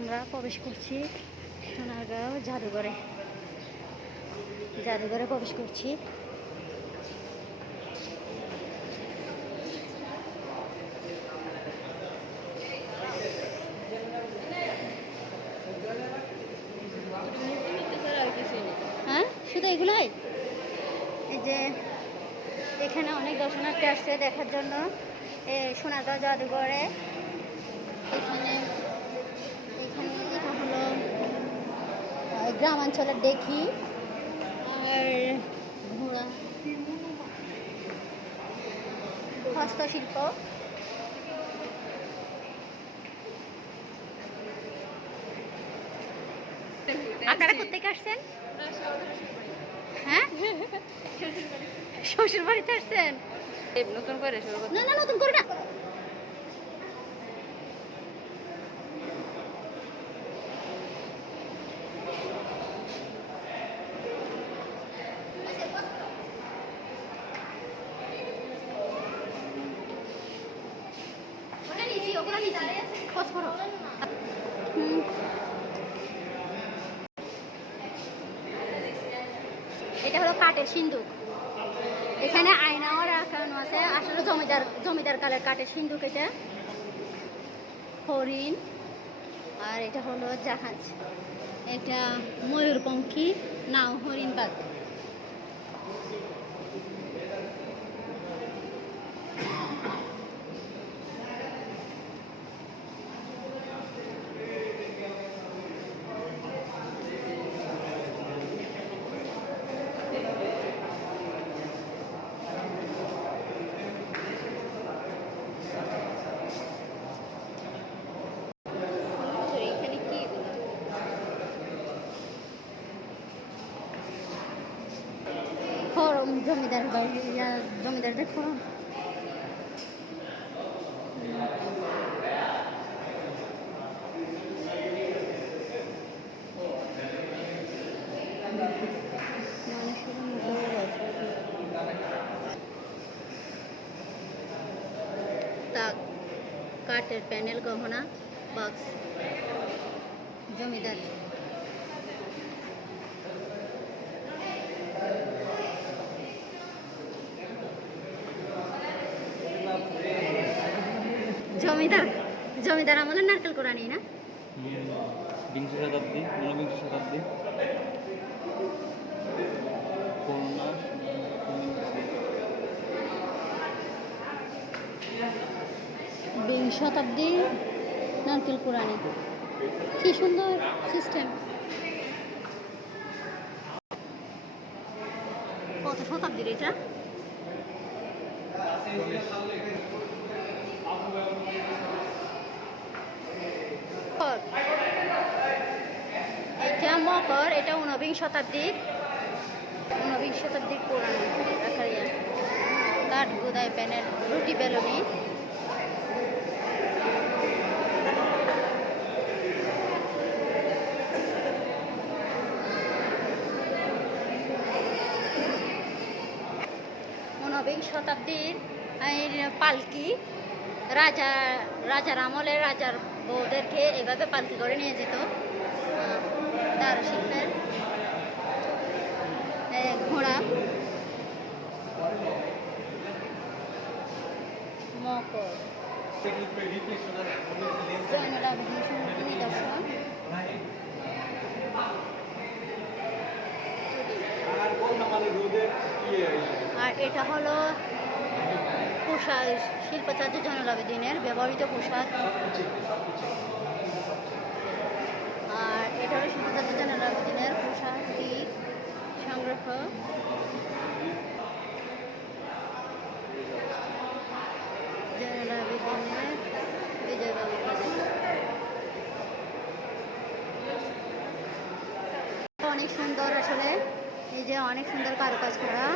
আমরা প্রবেশ করছি সোনারগাঁও জাদুঘরে। জাদুঘরে প্রবেশ করছি। হ্যাঁ, শুধু এগুলাই? এই যে এখানে অনেক দর্শনার্থী আসছে দেখার জন্য সোনারগাঁও জাদুঘরে। এখানে এটা হলো গ্রামাঞ্চলের দেখি আর ঘোড়া, হস্তশিল্প। আপনারা কোথেকে আসছেন? হ্যাঁ, শ্বশুর বাড়িতে আসছেন? নতুন করে শুরু করতে না, নতুন করে না। এটা হলো কাঠের সিন্দুক। এখানে আয়নাও রাখানো আছে, আসলে জমিদার কালের কাঠের সিন্দুক। এটা হরিণ, আর এটা হলো জাহাজ। এটা ময়ূরপঙ্খী নাও, হরিণ বাঘ। জমিদার বাড়ি, জমিদারদের খরম। তাক, কাঠের প্যানেল, গহনা, বক্স, জমিদার। জমিদার আমলের নারকেল কোরানি না? বিংশ শতাব্দী, ঊনবিংশ শতাব্দী, বিংশ শতাব্দী নারকেল কোরানি। কি সুন্দর সিস্টেম। কত শতাব্দীর এটা? এটা মকর, এটা ঊনবিংশ শতাব্দীর পুরানো রাখা যায়। কাঠ গোদাই প্যানেল, রুটি বেলুনি। ঊনবিংশ শতাব্দীর পালকি। রাজার আমলে রাজার বউদেরকে এভাবে পালকি করে নিয়ে যেত। দারুশিল্পের ঘোড়া, মকর, নিদর্শন। আর এটা হলো পোশাক, শিল্পাচার্য জয়নুল আবেদিনের ব্যবহৃত পোশাক। আর এটা হলো শিল্পাচার্য জয়নুল আবেদিনের পোশাক সংগ্রহ। জয়নুল আবেদিনের বিজয়বাবু অনেক সুন্দর, আসলে এই যে অনেক সুন্দর কারুকাজ করা।